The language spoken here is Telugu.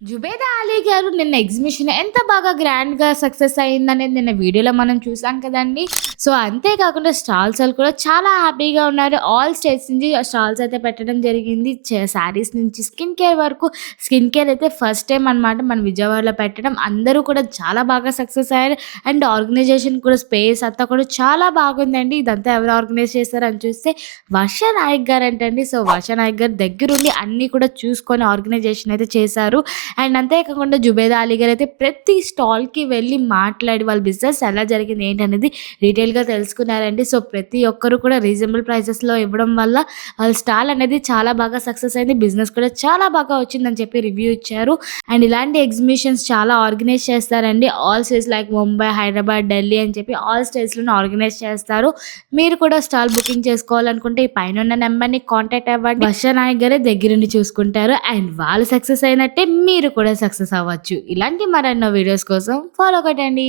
జుబేదా అలీ గారు నిన్న ఎగ్జిబిషన్ ఎంత బాగా గ్రాండ్‌గా సక్సెస్ అయిందనేది నిన్న వీడియోలో మనం చూసాం కదండీ. సో, అంతే కాకుండా స్టాల్స్ ఆళ్ళు కూడా చాలా హ్యాపీగా ఉన్నారు. ఆల్ స్టేట్స్ నుంచి స్టాల్స్ అయితే పెట్టడం జరిగింది. శారీస్ నుంచి స్కిన్ కేర్ వరకు. స్కిన్ కేర్ అయితే ఫస్ట్ టైమ్ అనమాట మన విజయవాడలో పెట్టడం. అందరూ కూడా చాలా బాగా సక్సెస్ అయ్యారు. అండ్ ఆర్గనైజేషన్ కూడా స్పేస్ అంతా కూడా చాలా బాగుందండి. ఇదంతా ఎవరు ఆర్గనైజ్ చేశారని చూస్తే వర్ష నాయక్ గారంటండి. సో, వర్ష నాయక్ గారు దగ్గరుండి అన్నీ కూడా చూసుకొని ఆర్గనైజేషన్ అయితే చేశారు. అండ్ అంతేకాకుండా జుబేదా అలీ గారైతే ప్రతి స్టాల్‌కి వెళ్ళి మాట్లాడి వాళ్ళ బిజినెస్ ఎలా జరిగింది ఏంటనేది డీటెయిల్‌గా తెలుసుకున్నారండి. సో, ప్రతి ఒక్కరు కూడా రీజనబుల్ ప్రైసెస్‌లో ఇవ్వడం వల్ల వాళ్ళ స్టాల్ అనేది చాలా బాగా సక్సెస్ అయింది. బిజినెస్ కూడా చాలా బాగా వచ్చిందని చెప్పి రివ్యూ ఇచ్చారు. అండ్ ఇలాంటి ఎగ్జిబిషన్స్ చాలా ఆర్గనైజ్ చేస్తారండి. All states like Mumbai, Hyderabad, Delhi అని చెప్పి ఆల్ స్టేట్స్‌లోనే ఆర్గనైజ్ చేస్తారు. మీరు కూడా స్టాల్ బుకింగ్ చేసుకోవాలనుకుంటే ఈ పైనున్న నంబర్‌ని కాంటాక్ట్ అవ్వండి. వర్ష నాయక్ గారే దగ్గరుండి చూసుకుంటారు. అండ్ వాళ్ళు సక్సెస్ అయినట్టే మీరు కూడా సక్సెస్ అవ్వచ్చు. ఇలాంటి మరెన్నో వీడియోస్ కోసం ఫాలో కొట్టండి.